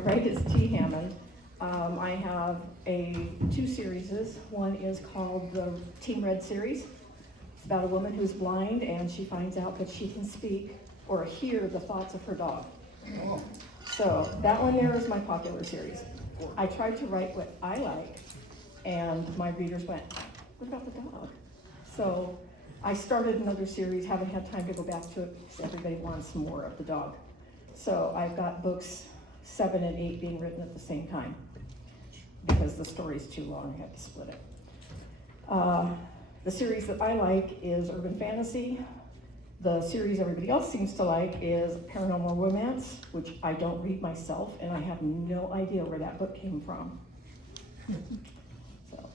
write as T. Hammond. I have two series. One is called the Team Red series. It's about a woman who's blind and she finds out that she can speak or hear the thoughts of her dog. So that one there is my popular series. I tried to write what I like, and my readers went, what about the dog? So I started another series, haven't had time to go back to it because everybody wants more of the dog. So I've got books 7 and 8 being written at the same time because the story's too long, I had to split it. The series that I like is urban fantasy. The series everybody else seems to like is paranormal romance, which I don't read myself, and I have no idea where that book came from. So,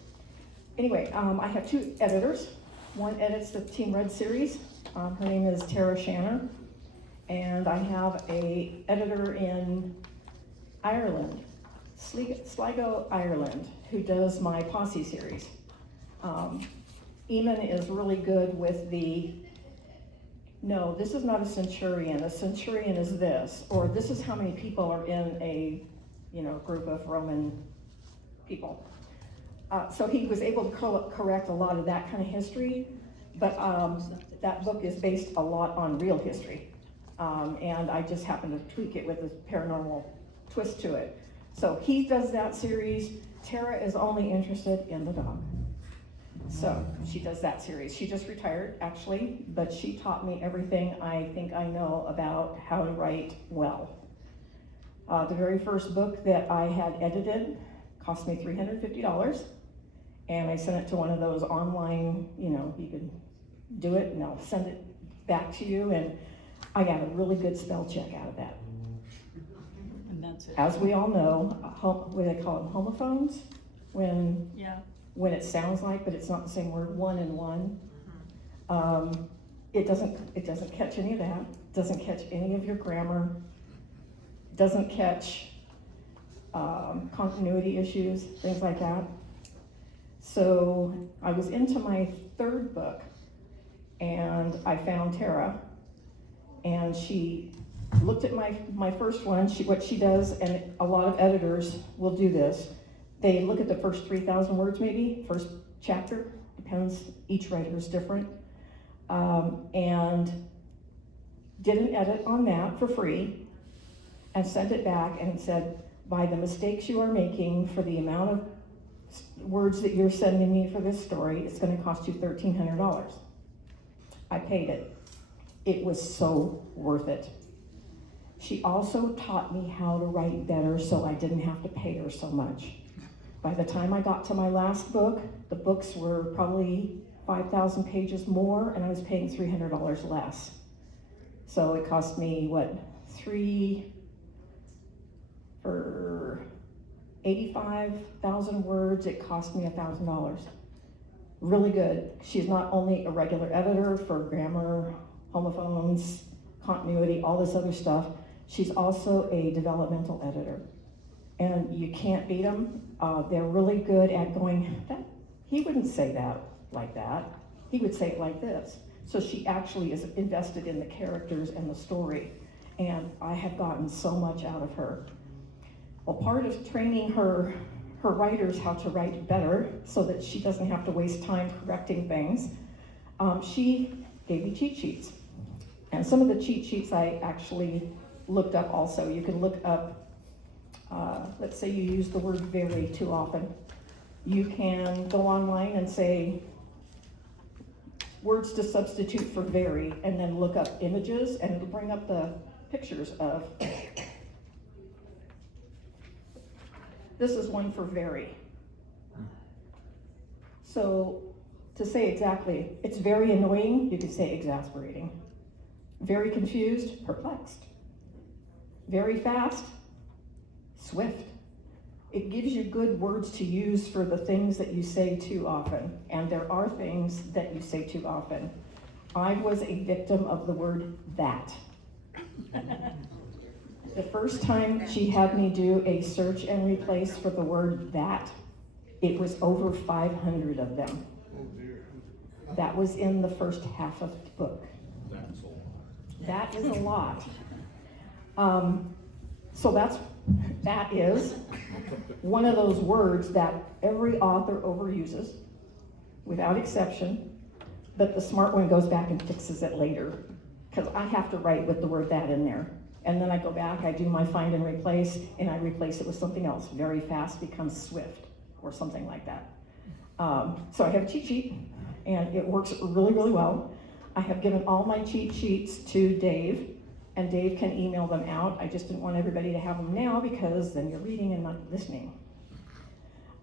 anyway, I have 2 editors. One edits the Team Red series. Her name is Tara Shanner, and I have a editor in Ireland, Sligo, Ireland, who does my Posse series. Eamon is really good with no, this is not a centurion is this, or this is how many people are in a group of Roman people. So he was able to correct a lot of that kind of history, but that book is based a lot on real history. And I just happened to tweak it with a paranormal twist to it. So he does that series. Tara is only interested in the dog. So she does that series. She just retired, actually, but she taught me everything I think I know about how to write well. The very first book that I had edited cost me $350, and I sent it to one of those online, you can do it and they'll send it back to you, and I got a really good spell check out of that. And that's it. As we all know, what do they call them, homophones? When it sounds like, but it's not the same word, one and one. It doesn't catch any of that. Doesn't catch any of your grammar. Doesn't catch continuity issues, things like that. So I was into my 3rd book, and I found Tara, and she looked at my first one. What she does, and a lot of editors will do this, they look at the first 3,000 words maybe, first chapter, depends, each writer is different, and did an edit on that for free and sent it back and said, by the mistakes you are making for the amount of words that you're sending me for this story, it's going to cost you $1,300. I paid it. It was so worth it. She also taught me how to write better so I didn't have to pay her so much. By the time I got to my last book, the books were probably 5,000 pages more, and I was paying $300 less. So it cost me, for 85,000 words, it cost me $1,000. Really good. She's not only a regular editor for grammar, homophones, continuity, all this other stuff, she's also a developmental editor. And you can't beat them. They're really good at going, he wouldn't say that like that. He would say it like this. So she actually is invested in the characters and the story. And I have gotten so much out of her. Well, part of training her writers how to write better so that she doesn't have to waste time correcting things, she gave me cheat sheets. And some of the cheat sheets I actually looked up also. You can look up, let's say you use the word very too often. You can go online and say words to substitute for very, and then look up images, and it'll bring up the pictures of. This is one for very. So to say exactly, it's very annoying, you could say exasperating. Very confused, perplexed. Very fast, swift. It gives you good words to use for the things that you say too often. And there are things that you say too often. I was a victim of the word that. The first time she had me do a search and replace for the word that, it was over 500 of them. That was in the first half of the book. That is a lot. So That is one of those words that every author overuses, without exception, but the smart one goes back and fixes it later, because I have to write with the word that in there. And then I go back, I do my find and replace, and I replace it with something else. Very fast becomes swift, or something like that. So I have a cheat sheet, and it works really, really well. I have given all my cheat sheets to Dave, and Dave can email them out. I just didn't want everybody to have them now, because then you're reading and not listening.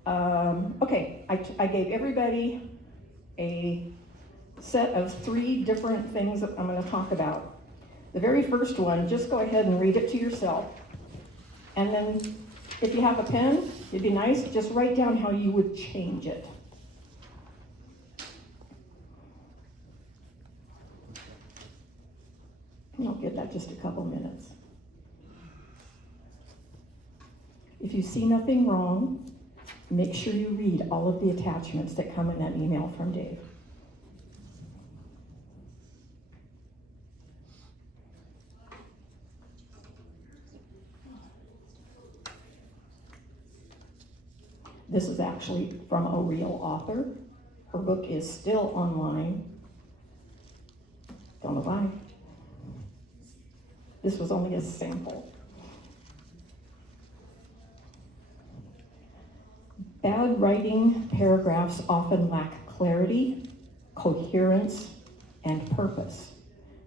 Okay, I gave everybody a set of 3 different things that I'm going to talk about. The very first one, just go ahead and read it to yourself. And then if you have a pen, it'd be nice, just write down how you would change it. And I'll give that just a couple minutes. If you see nothing wrong, make sure you read all of the attachments that come in that email from Dave. This is actually from a real author. Her book is still online. Don't know why. This was only a sample. Bad writing paragraphs often lack clarity, coherence, and purpose.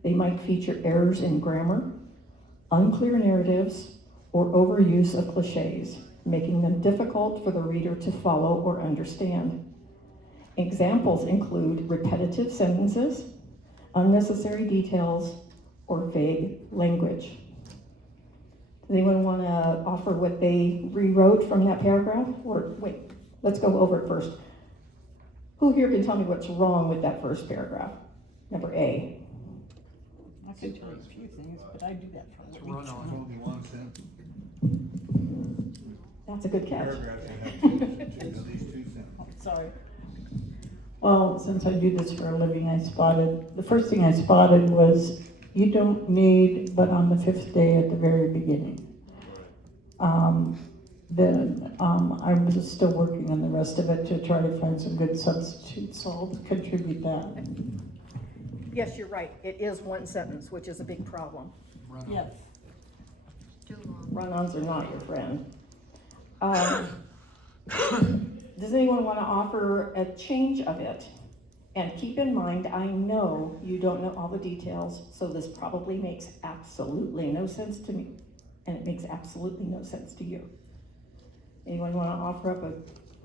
They might feature errors in grammar, unclear narratives, or overuse of cliches, making them difficult for the reader to follow or understand. Examples include repetitive sentences, unnecessary details, or vague language. Does anyone want to offer what they rewrote from that paragraph? Or wait, let's go over it first. Who here can tell me what's wrong with that first paragraph? Number A. I can tell you a few things, but I do that for a living. Run on only one sentence. That's a good catch. Paragraph should have at least 2 sentences. Oh, sorry. Well, since I do this for a living, the first thing I spotted was, you don't need, but on the 5th day at the very beginning. Then I was still working on the rest of it to try to find some good substitutes, so I'll contribute that. Yes, you're right. It is one sentence, which is a big problem. Yes. Run-ons are not your friend. Does anyone want to offer a change of it? And keep in mind, I know you don't know all the details, so this probably makes absolutely no sense to me, and it makes absolutely no sense to you. Anyone want to offer up a?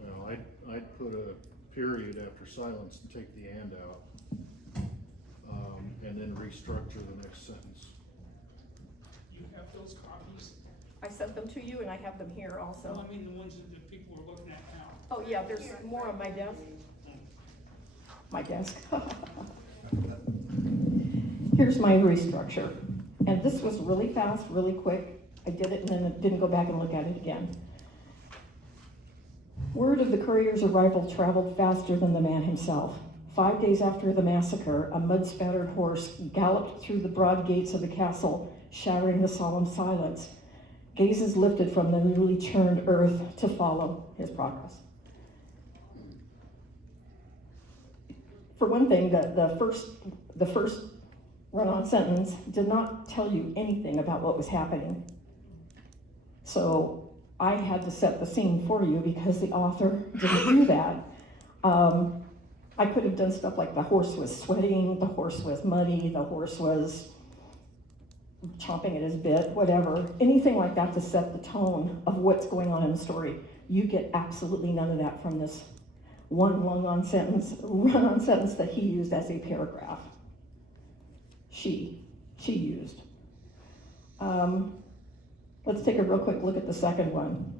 Well, I'd put a period after silence and take the and out, and then restructure the next sentence. You have those copies? I sent them to you, and I have them here also. Well, I mean, the ones that the people are looking at now. Oh yeah, there's more on my desk. My desk. Here's my restructure. And this was really fast, really quick. I did it and then didn't go back and look at it again. Word of the courier's arrival traveled faster than the man himself. 5 days after the massacre, a mud-spattered horse galloped through the broad gates of the castle, shattering the solemn silence. Gazes lifted from the newly churned earth to follow his progress. For one thing, the first run-on sentence did not tell you anything about what was happening. So I had to set the scene for you because the author didn't do that. I could have done stuff like the horse was sweating, the horse was muddy, the horse was chomping at his bit, whatever. Anything like that to set the tone of what's going on in the story. You get absolutely none of that from this one run-on sentence that he used as a paragraph. She used. Let's take a real quick look at the second one.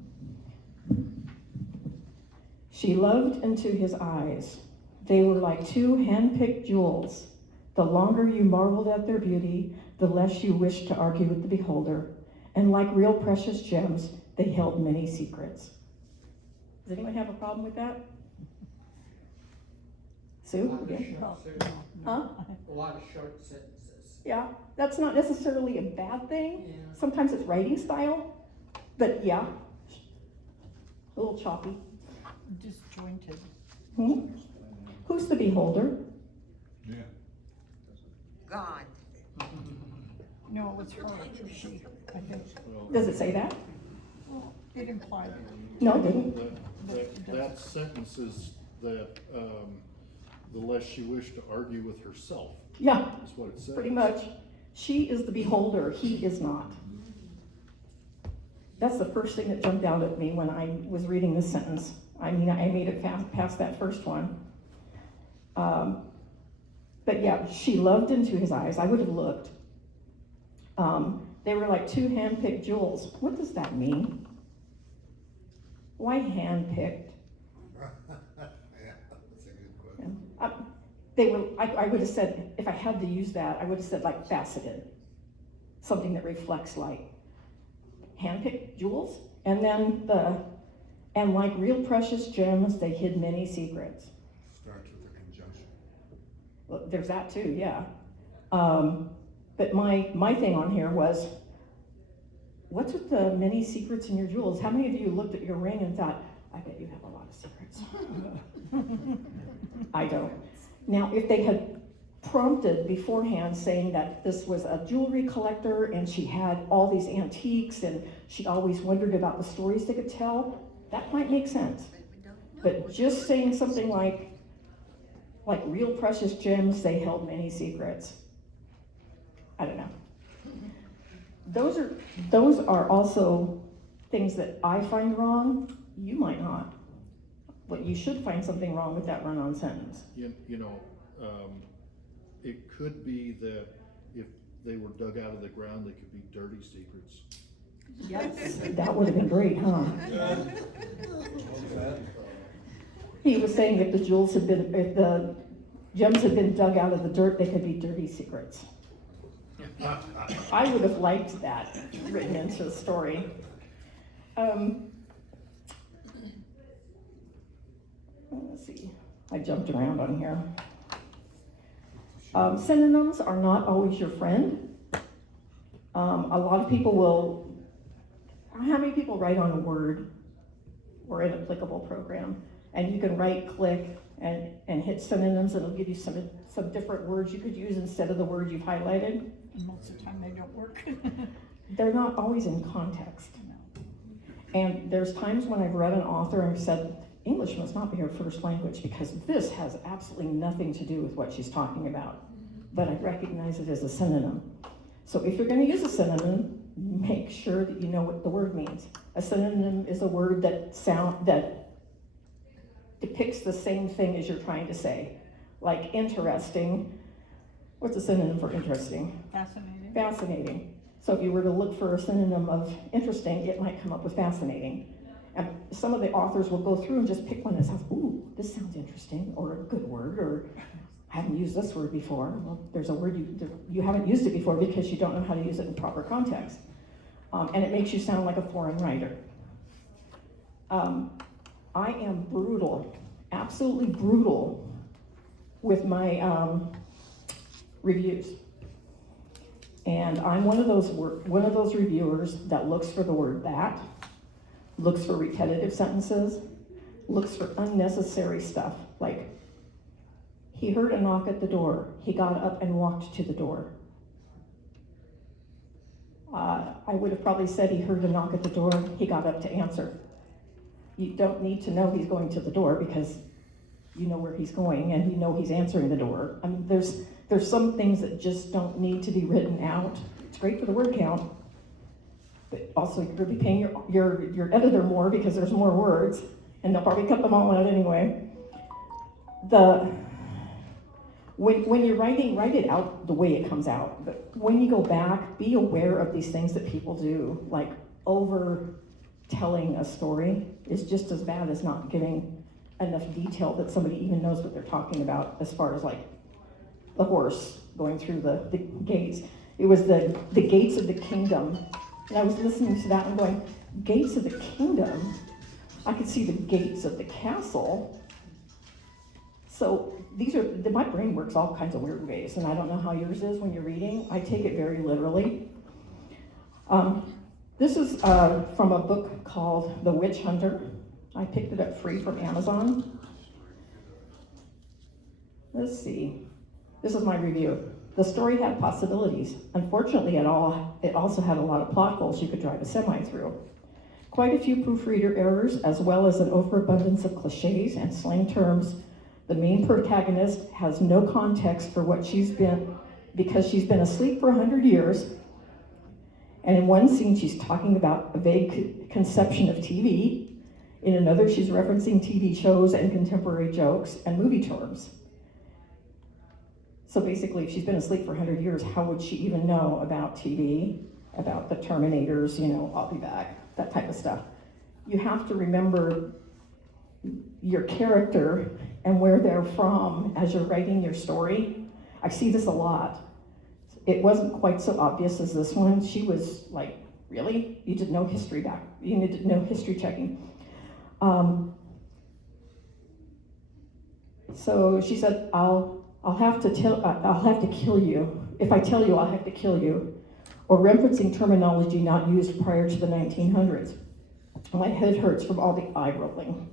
She loved into his eyes. They were like 2 hand-picked jewels. The longer you marveled at their beauty, the less you wished to argue with the beholder. And like real precious gems, they held many secrets. Does anyone have a problem with that? Sue? Again? Huh? A lot of short sentences. Yeah, that's not necessarily a bad thing. Yeah. Sometimes it's writing style. But yeah, a little choppy. Disjointed. Hmm? Who's the beholder? Yeah. God. No, it's her, she, I think. Well, Does it say that? Well, it implied. No, it didn't. that sentence is that, the less she wished to argue with herself, Yeah, is what it says. pretty much. She is the beholder, he is not. That's the first thing that jumped out at me when I was reading this sentence. I mean, I made it past that first one. But yeah, she loved into his eyes. I would have looked. They were like two hand-picked jewels. What does that mean? Why hand-picked? Yeah, that's a good question. I would have said, if I had to use that, I would have said like faceted. Something that reflects light. Hand-picked jewels? And then and like real precious gems, they hid many secrets. Starts with a conjunction. Well, there's that too, yeah. But my thing on here was, what's with the many secrets in your jewels? How many of you looked at your ring and thought, I bet you have a lot of secrets? I don't. Now, if they had prompted beforehand saying that this was a jewelry collector and she had all these antiques and she always wondered about the stories they could tell, that might make sense. But just saying something like real precious gems, they held many secrets. I don't know. Those are also things that I find wrong. You might not. But you should find something wrong with that run-on sentence. You know, it could be that if they were dug out of the ground, they could be dirty secrets. Yes. That would have been great, huh? He was saying if the gems had been dug out of the dirt, they could be dirty secrets. I would have liked that written into the story. Let's see, I jumped around on here. Synonyms are not always your friend. A lot of people will, how many people write on a Word or an applicable program? And you can right-click and hit synonyms, and it'll give you some different words you could use instead of the word you've highlighted. And most of the time they don't work. They're not always in context. And there's times when I've read an author and said, English must not be her first language because this has absolutely nothing to do with what she's talking about. But I recognize it as a synonym. So if you're going to use a synonym, make sure that you know what the word means. A synonym is a word that depicts the same thing as you're trying to say. Like interesting. What's a synonym for interesting? Fascinating. Fascinating. So if you were to look for a synonym of interesting, it might come up with fascinating. And some of the authors will go through and just pick one that sounds, ooh, this sounds interesting, or a good word, or I haven't used this word before. Well, there's a word you haven't used it before because you don't know how to use it in proper context. And it makes you sound like a foreign writer. I am brutal, absolutely brutal with my reviews. And I'm one of those reviewers that looks for the word that, looks for repetitive sentences, looks for unnecessary stuff, like, he heard a knock at the door. He got up and walked to the door. I would have probably said he heard a knock at the door. He got up to answer. You don't need to know he's going to the door because you know where he's going and you know he's answering the door. I mean, there's some things that just don't need to be written out. It's great for the word count, but also you're going to be paying your editor more because there's more words, and they'll probably cut them all out anyway. When you're writing, write it out the way it comes out. But when you go back, be aware of these things that people do, like over telling a story is just as bad as not giving enough detail that somebody even knows what they're talking about, as far as like the horse going through the gates. It was the gates of the kingdom. And I was listening to that and going, gates of the kingdom? I could see the gates of the castle. So my brain works all kinds of weird ways, and I don't know how yours is when you're reading. I take it very literally. This is from a book called The Witch Hunter. I picked it up free from Amazon. Let's see. This is my review. The story had possibilities. Unfortunately, it also had a lot of plot holes you could drive a semi through. Quite a few proofreader errors, as well as an overabundance of cliches and slang terms. The main protagonist has no context for what she's been, because she's been asleep for 100 years. And in one scene, she's talking about a vague conception of TV. In another, she's referencing TV shows and contemporary jokes and movie terms. So basically, if she's been asleep for 100 years, how would she even know about TV, about the Terminators, I'll be back, that type of stuff. You have to remember your character and where they're from as you're writing your story. I see this a lot. It wasn't quite so obvious as this one. She was like, really? You didn't know history back, you didn't know history checking. So she said, I'll have to kill you. If I tell you, I'll have to kill you. Or referencing terminology not used prior to the 1900s. My head hurts from all the eye rolling.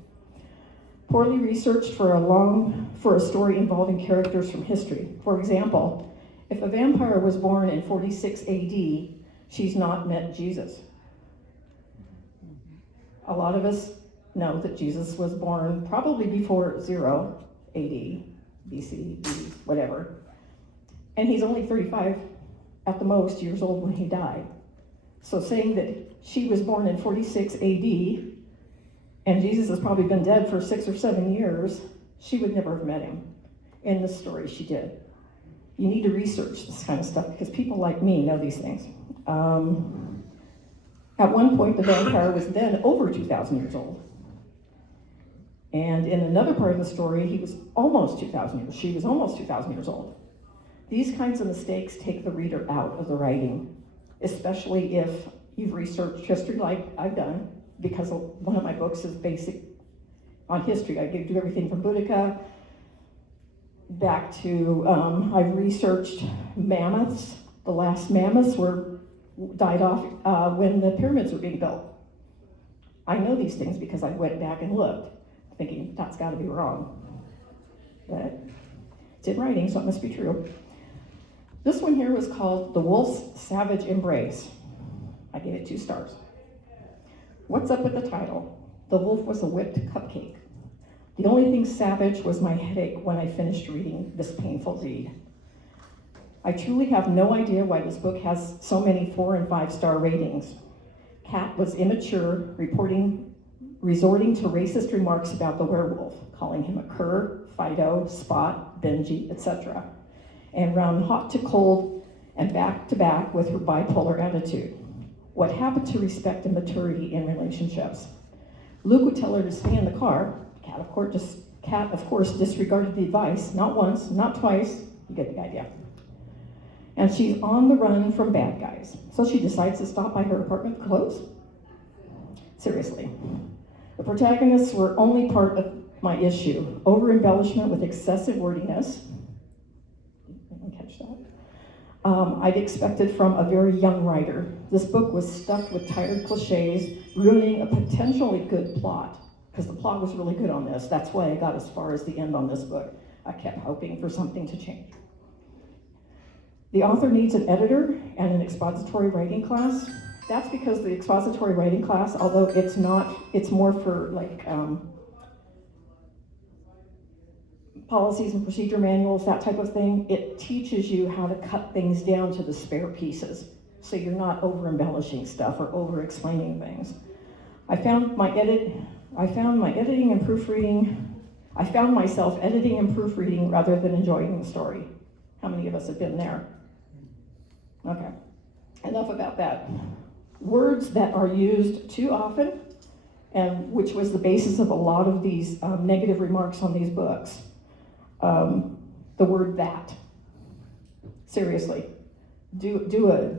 Poorly researched for a story involving characters from history. For example, if a vampire was born in 46 AD, she's not met Jesus. A lot of us know that Jesus was born probably before 0 AD. BC, BD, whatever. And he's only 35 at the most years old when he died. So saying that she was born in 46 AD and Jesus has probably been dead for 6 or 7 years, she would never have met him. In the story, she did. You need to research this kind of stuff because people like me know these things. At one point, the vampire was then over 2,000 years old. And in another part of the story, he was almost 2,000 years. She was almost 2,000 years old. These kinds of mistakes take the reader out of the writing, especially if you've researched history like I've done, because one of my books is basic on history. I do everything from Boudica back to, I've researched mammoths. The last mammoths died off when the pyramids were being built. I know these things because I went back and looked, thinking that's got to be wrong. But it's in writing, so it must be true. This one here was called The Wolf's Savage Embrace. I gave it 2 stars. What's up with the title? The wolf was a whipped cupcake. The only thing savage was my headache when I finished reading this painful read. I truly have no idea why this book has so many 4 and 5 star ratings. Kat was immature, resorting to racist remarks about the werewolf, calling him a cur, Fido, Spot, Benji, etc., and ran hot to cold and back to back with her bipolar attitude. What happened to respect and maturity in relationships? Luke would tell her to stay in the car. Kat, of course, disregarded the advice, not once, not twice. You get the idea. And she's on the run from bad guys. So she decides to stop by her apartment with clothes. Seriously. The protagonists were only part of my issue. Over-embellishment with excessive wordiness. Didn't catch that. I'd expected from a very young writer. This book was stuffed with tired cliches, ruining a potentially good plot, because the plot was really good on this. That's why I got as far as the end on this book. I kept hoping for something to change. The author needs an editor and an expository writing class. That's because the expository writing class, although it's more for like policies and procedure manuals, that type of thing. It teaches you how to cut things down to the spare pieces, so you're not over embellishing stuff or over explaining things. I found myself editing and proofreading rather than enjoying the story. How many of us have been there? Okay, enough about that. Words that are used too often, and which was the basis of a lot of these negative remarks on these books. The word that. Seriously, do a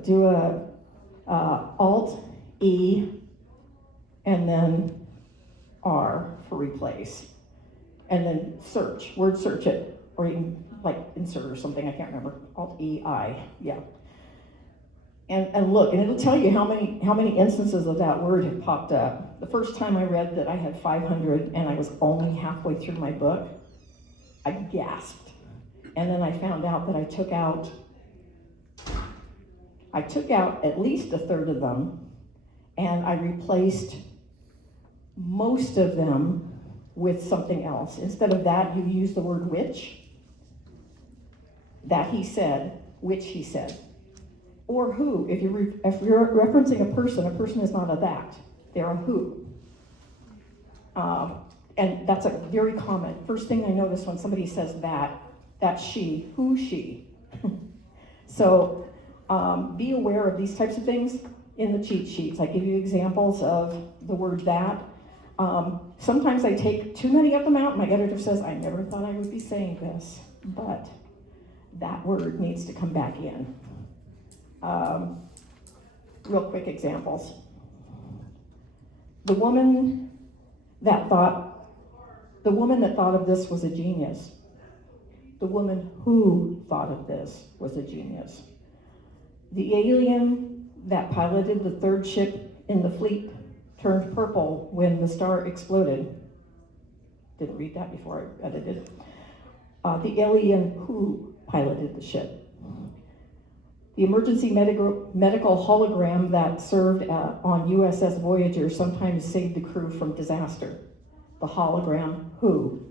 Alt E and then R for replace, and then word search it, or you can like insert or something. I can't remember. Alt E I, yeah. And look, and it'll tell you how many instances of that word have popped up. The first time I read that I had 500 and I was only halfway through my book, I gasped. And then I found out that I took out at least a third of them, and I replaced most of them with something else. Instead of that, you use the word which. That he said, which he said. Or who. If you're referencing a person is not a that. They're a who. And that's a very common. First thing I notice when somebody says that's she, who she. So be aware of these types of things in the cheat sheets. I give you examples of the word that. Sometimes I take too many of them out. My editor says, I never thought I would be saying this, but that word needs to come back in. Real quick examples. The woman that thought of this was a genius. The woman who thought of this was a genius. The alien that piloted the third ship in the fleet turned purple when the star exploded. Didn't read that before I edited. The alien who piloted the ship. The emergency medical hologram that served on USS Voyager sometimes saved the crew from disaster. The hologram who,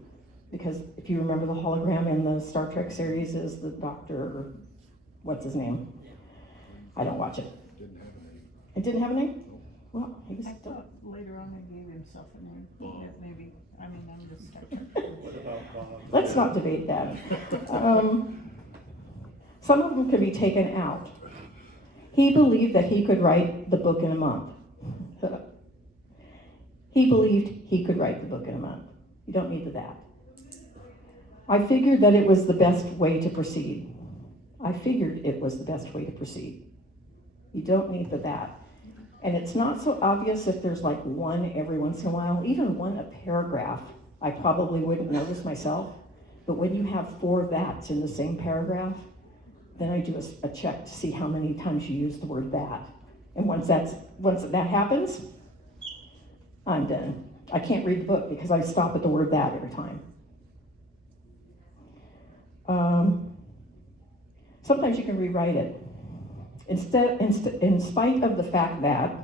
because if you remember, the hologram in the Star Trek series is the doctor, what's his name? I don't watch it. Didn't have a name. It didn't have a name? Well, he was I thought later on they gave himself a name. Yeah, maybe. I mean, I'm just Star Trek. What about Bob? Let's not debate that. Some of them could be taken out. He believed that he could write the book in a month. He believed he could write the book in a month. You don't need the that. I figured that it was the best way to proceed. I figured it was the best way to proceed. You don't need the that. And it's not so obvious if there's like one every once in a while, even one a paragraph. I probably wouldn't notice myself. But when you have 4 that's in the same paragraph, then I do a check to see how many times you use the word that. And once that happens, I'm done. I can't read the book because I stop at the word that every time. Sometimes you can rewrite it. In spite of the fact that,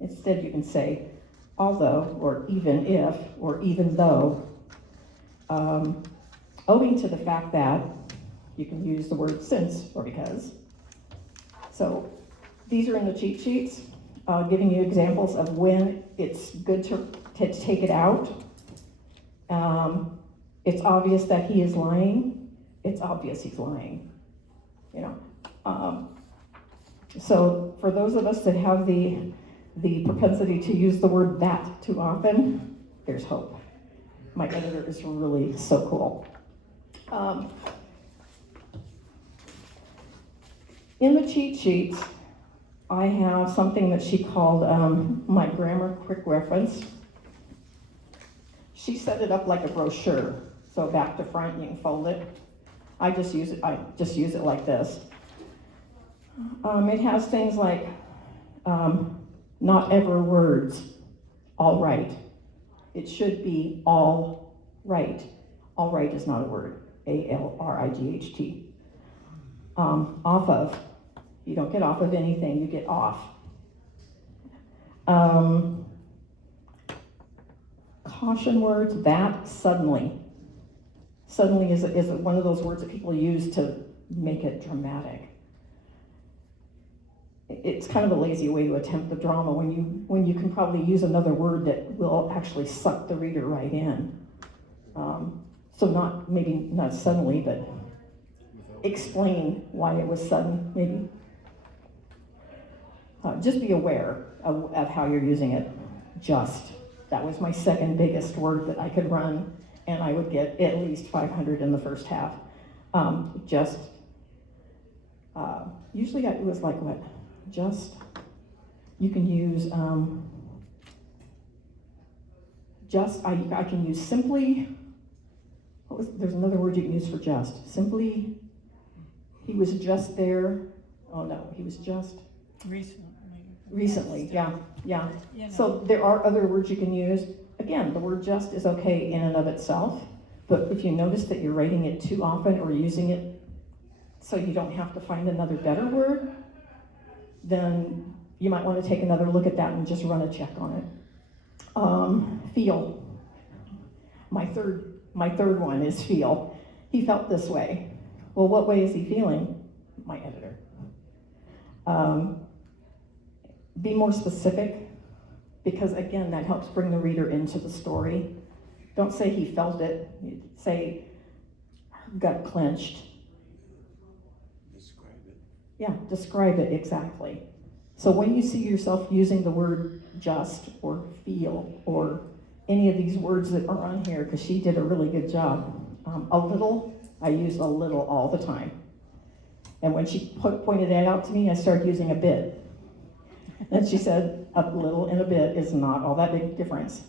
instead you can say, although, or even if, or even though, owing to the fact that, you can use the word since or because. So these are in the cheat sheets, giving you examples of when it's good to take it out. It's obvious that he is lying. It's obvious he's lying. You know. So for those of us that have the propensity to use the word that too often, there's hope. My editor is really so cool. In the cheat sheets, I have something that she called my grammar quick reference. She set it up like a brochure, so back to front you can fold it. I just use it like this. It has things like not ever words, all right. It should be all right. All right is not a word, ALRIGHT. Off of, you don't get off of anything, you get off. Caution words, that, suddenly. Suddenly is one of those words that people use to make it dramatic. It's kind of a lazy way to attempt the drama when you can probably use another word that will actually suck the reader right in. So maybe not suddenly, but explain why it was sudden, maybe. Just be aware of how you're using it. Just. That was my second biggest word that I could run, and I would get at least 500 in the first half. Just. Usually it was like what? Just. You can use just. I can use simply. There's another word you can use for just. Simply. He was just there. Oh no, he was just Recently. recently, yeah. You know. So there are other words you can use. Again, the word just is okay in and of itself, but if you notice that you're writing it too often or using it so you don't have to find another better word, then you might want to take another look at that and just run a check on it. Feel. My third one is feel. He felt this way. Well, what way is he feeling? My editor. Be more specific, because again, that helps bring the reader into the story. Don't say he felt it. Say gut clenched. Describe it. Yeah, describe it exactly. So when you see yourself using the word just or feel or any of these words that are on here, because she did a really good job. A little, I use a little all the time. And when she pointed that out to me, I started using a bit. And she said, a little and a bit is not all that big a difference.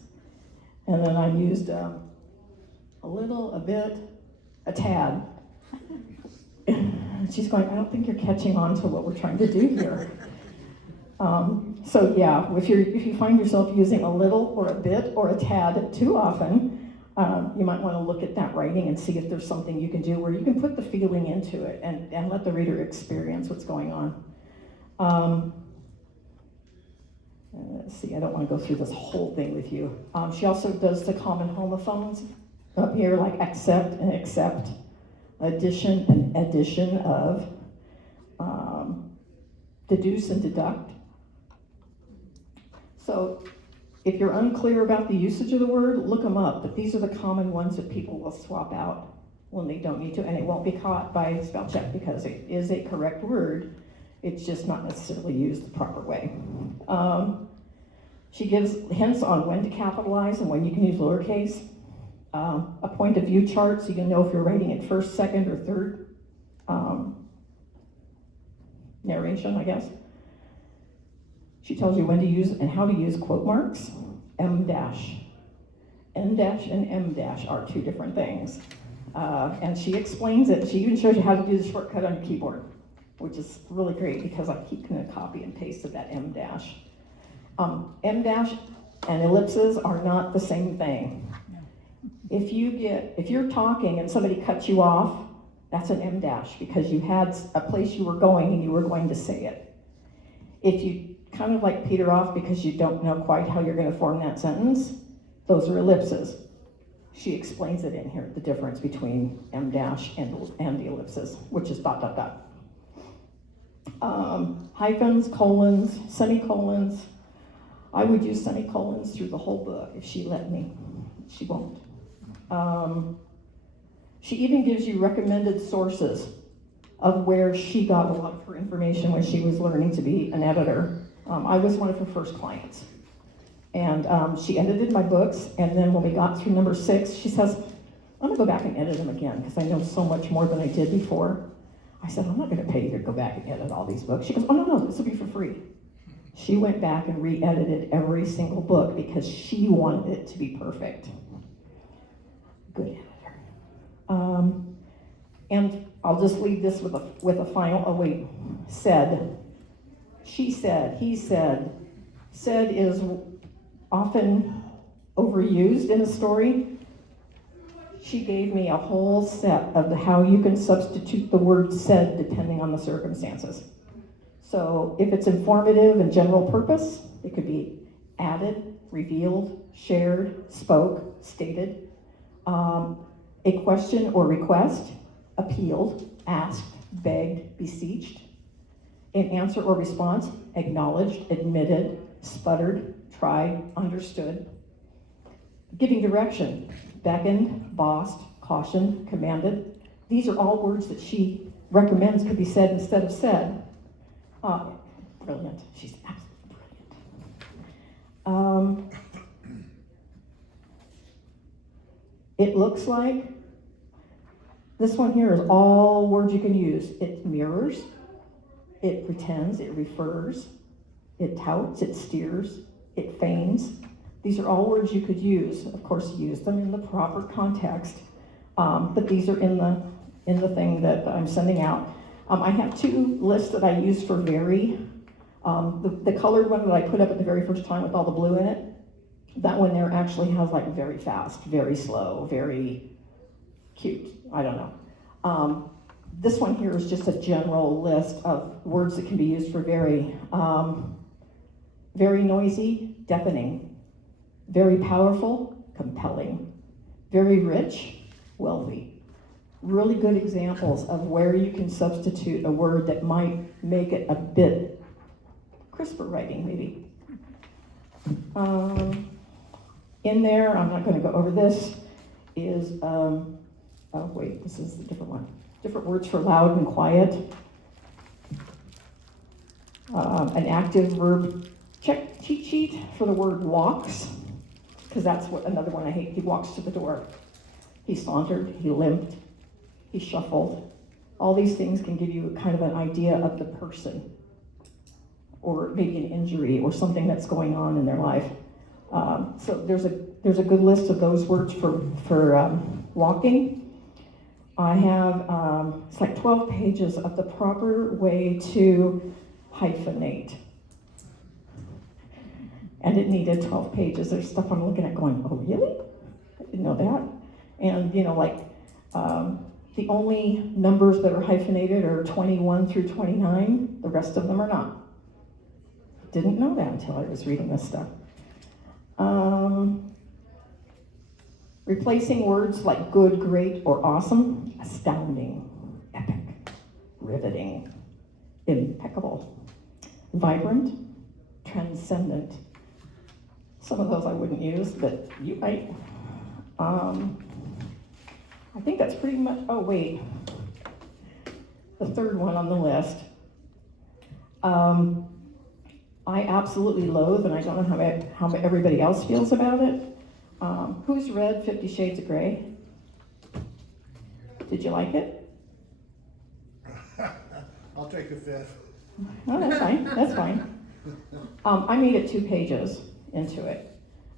And then I used a little, a bit, a tad. And she's going, I don't think you're catching on to what we're trying to do here. So yeah, if you find yourself using a little or a bit or a tad too often, you might want to look at that writing and see if there's something you can do where you can put the feeling into it and let the reader experience what's going on. Let's see, I don't want to go through this whole thing with you. She also does the common homophones up here, like accept and accept, addition and addition of, deduce and deduct. So if you're unclear about the usage of the word, look them up, but these are the common ones that people will swap out when they don't need to, and it won't be caught by spell check because it is a correct word. It's just not necessarily used the proper way. She gives hints on when to capitalize and when you can use lowercase. A point of view chart so you can know if you're writing it first, second, or third narration, I guess. She tells you when to use and how to use quote marks. M dash. N dash and M dash are two different things. And she explains it. She even shows you how to do the shortcut on your keyboard, which is really great because I keep going to copy and paste of that M dash. M dash and ellipses are not the same thing. If you're talking and somebody cuts you off, that's an M dash because you had a place you were going and you were going to say it. If you kind of like peter off because you don't know quite how you're going to form that sentence, those are ellipses. She explains it in here, the difference between M dash and the ellipses, which is dot, dot, dot. Hyphens, colons, semicolons. I would use semicolons through the whole book if she let me. She won't. She even gives you recommended sources of where she got a lot of her information when she was learning to be an editor. I was one of her first clients. And she edited my books, and then when we got through number 6, she says, I'm gonna go back and edit them again, because I know so much more than I did before. I said, I'm not gonna pay you to go back and edit all these books. She goes, oh no, this will be for free. She went back and re-edited every single book because she wanted it to be perfect. Good editor. And I'll just leave this with a final, said. She said, he said. Said is often overused in a story. She gave me a whole set of how you can substitute the word said depending on the circumstances. So if it's informative and general purpose, it could be added, revealed, shared, spoke, stated. A question or request, appealed, asked, begged, beseeched. An answer or response, acknowledged, admitted, sputtered, tried, understood. Giving direction, beckoned, bossed, cautioned, commanded. These are all words that she recommends could be said instead of said. Brilliant. She's absolutely brilliant. It looks like this one here is all words you can use. It mirrors, it pretends, it refers, it touts, it steers, it feigns. These are all words you could use. Of course, use them in the proper context, but these are in the thing that I'm sending out. I have two lists that I use for vary. The colored one that I put up at the very first time with all the blue in it, that one there actually has like very fast, very slow, very cute. I don't know. This one here is just a general list of words that can be used for vary. Very noisy, deafening. Very powerful, compelling. Very rich, wealthy. Really good examples of where you can substitute a word that might make it a bit crisper writing, maybe. In there, I'm not going to go over this, is, oh wait, this is a different one. Different words for loud and quiet. An active verb cheat sheet for the word walks, because that's what another one I hate. He walks to the door. He sauntered, he limped, he shuffled. All these things can give you kind of an idea of the person, or maybe an injury or something that's going on in their life. So there's a good list of those words for walking. I have, it's like 12 pages of the proper way to hyphenate. And it needed 12 pages. There's stuff I'm looking at going, oh really? I didn't know that. And the only numbers that are hyphenated are 21 through 29. The rest of them are not. Didn't know that until I was reading this stuff. Replacing words like good, great, or awesome. Astounding, epic, riveting, impeccable, vibrant, transcendent. Some of those I wouldn't use, but you might. I think that's pretty much, oh wait, the third one on the list. I absolutely loathe, and I don't know how everybody else feels about it. Who's read 50 Shades of Grey? Did you like it? I'll take a fifth. No, that's fine, that's fine. I made it 2 pages into it.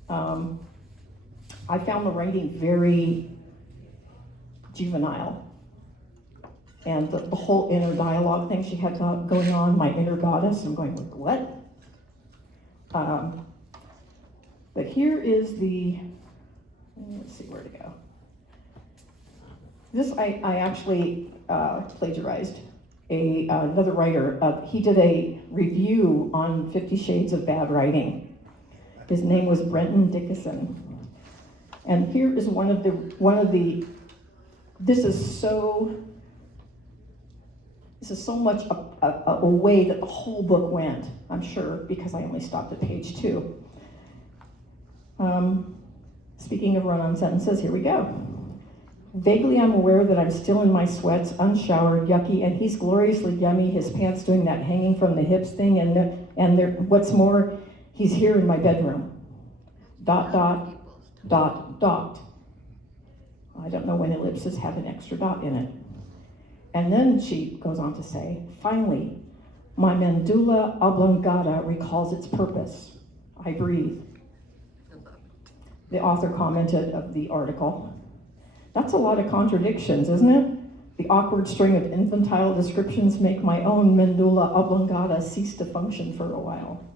I found the writing very juvenile. And the whole inner dialogue thing she had going on, my inner goddess, I'm going, what? But here is let's see where to go. This I actually plagiarized another writer. He did a review on 50 Shades of Bad Writing. His name was Brenton Dickinson. And here is one of the, this is so much a way that the whole book went, I'm sure, because I only stopped at page 2. Speaking of run-on sentences, here we go. Vaguely I'm aware that I'm still in my sweats, unshowered, yucky, and he's gloriously yummy, his pants doing that hanging from the hips thing, and what's more, he's here in my bedroom. ... I don't know when ellipses have an extra dot in it. And then she goes on to say, finally, my medulla oblongata recalls its purpose. I breathe. The author commented of the article. That's a lot of contradictions, isn't it? The awkward string of infantile descriptions make my own medulla oblongata cease to function for a while.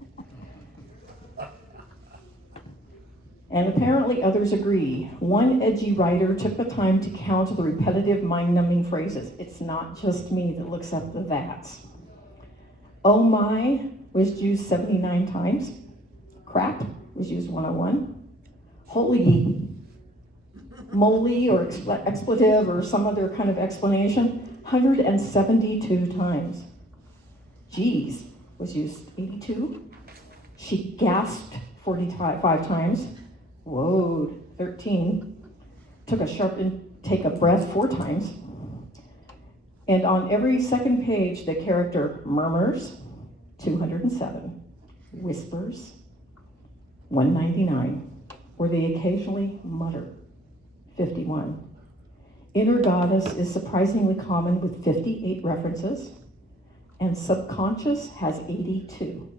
And apparently others agree. One edgy writer took the time to count the repetitive mind-numbing phrases. It's not just me that looks up the that's. Oh my was used 79 times. Crap was used 101. Holy moly or expletive or some other kind of explanation, 172 times. Geez was used 82. She gasped 45 times. Whoa, 13. Took a sharp intake of breath 4 times. And on every second page, the character murmurs, 207. Whispers, 199. Or they occasionally mutter, 51. Inner goddess is surprisingly common with 58 references, and subconscious has 82.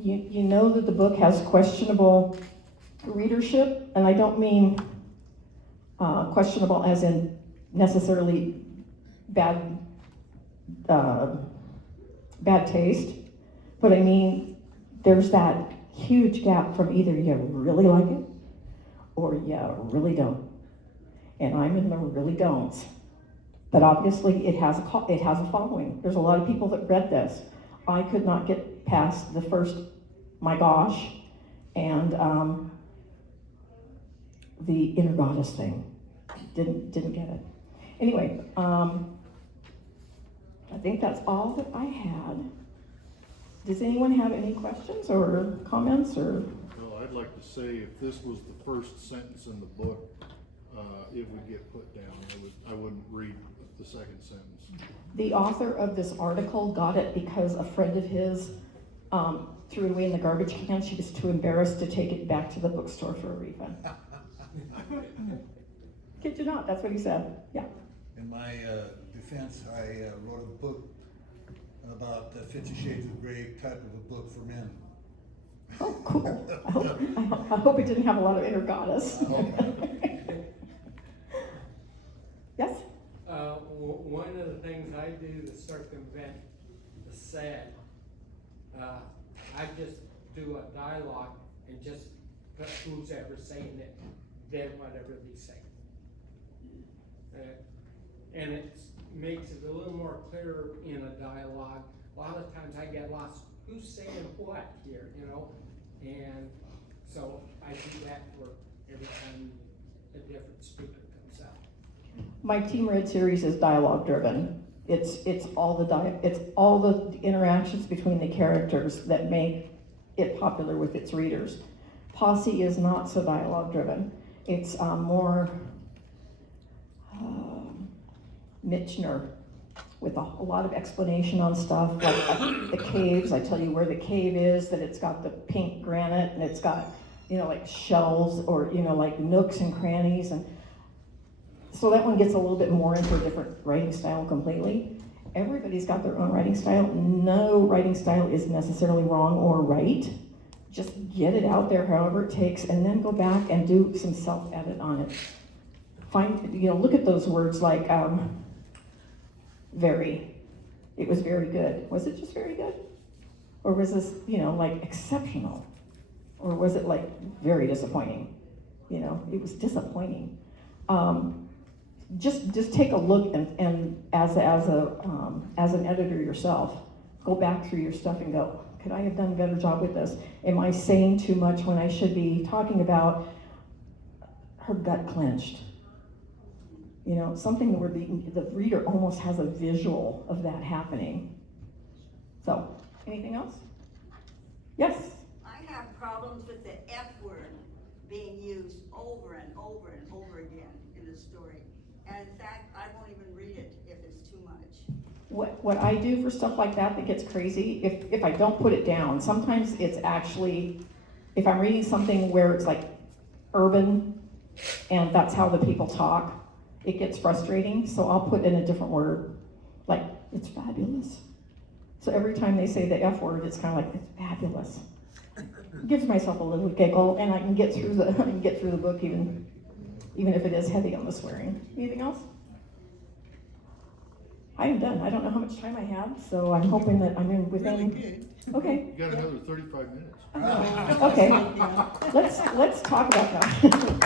You know that the book has questionable readership, and I don't mean questionable as in necessarily bad, bad taste, but I mean, there's that huge gap from either you really like it or you really don't. And I'm in the really don'ts. But obviously, it has a following. There's a lot of people that read this. I could not get past the first, my gosh, and the inner goddess thing. Didn't get it. Anyway, I think that's all that I had. Does anyone have any questions or comments or? Well, I'd like to say if this was the first sentence in the book, it would get put down. I wouldn't read the second sentence. The author of this article got it because a friend of his threw it away in the garbage can. She was too embarrassed to take it back to the bookstore for a refund. Kid you not, that's what he said. Yeah. In my defense, I wrote a book about 50 Shades of Grey type of a book for men. Oh, cool. I hope it didn't have a lot of inner goddess. Yes? One of the things I do to circumvent the sad, I just do a dialogue and just put who's ever saying it, then whatever they say. And it makes it a little more clearer in a dialogue. A lot of times I get lost, who's saying what here, you know? And so I do that for every time a different speaker comes out. My Team Red series is dialogue driven. It's all the interactions between the characters that make it popular with its readers. Posse is not so dialogue driven. It's more Mitchner, with a lot of explanation on stuff, like the caves. I tell you where the cave is, that it's got the pink granite, and it's got, like shelves, or, like nooks and crannies. And so that one gets a little bit more into a different writing style completely. Everybody's got their own writing style. No writing style is necessarily wrong or right. Just get it out there however it takes, and then go back and do some self-edit on it. Look at those words like, very. It was very good. Was it just very good? Or was this, like exceptional? Or was it like very disappointing? It was disappointing. Just take a look and as an editor yourself, go back through your stuff and go, could I have done a better job with this? Am I saying too much when I should be talking about her gut clenched? Something where the reader almost has a visual of that happening. So, anything else? Yes? I have problems with the F word being used over and over and over again in the story. And in fact, I won't even read it if it's too much. What I do for stuff like that gets crazy, if I don't put it down, sometimes it's actually, if I'm reading something where it's like urban and that's how the people talk, it gets frustrating, so I'll put in a different word, like, it's fabulous. So every time they say the F word, it's kind of like, it's fabulous. It gives myself a little giggle, and I can get through the book even if it is heavy on the swearing. Anything else? I am done. I don't know how much time I have, so I'm hoping that I'm in within. Okay. You got another 35 minutes. Okay. Let's talk about that.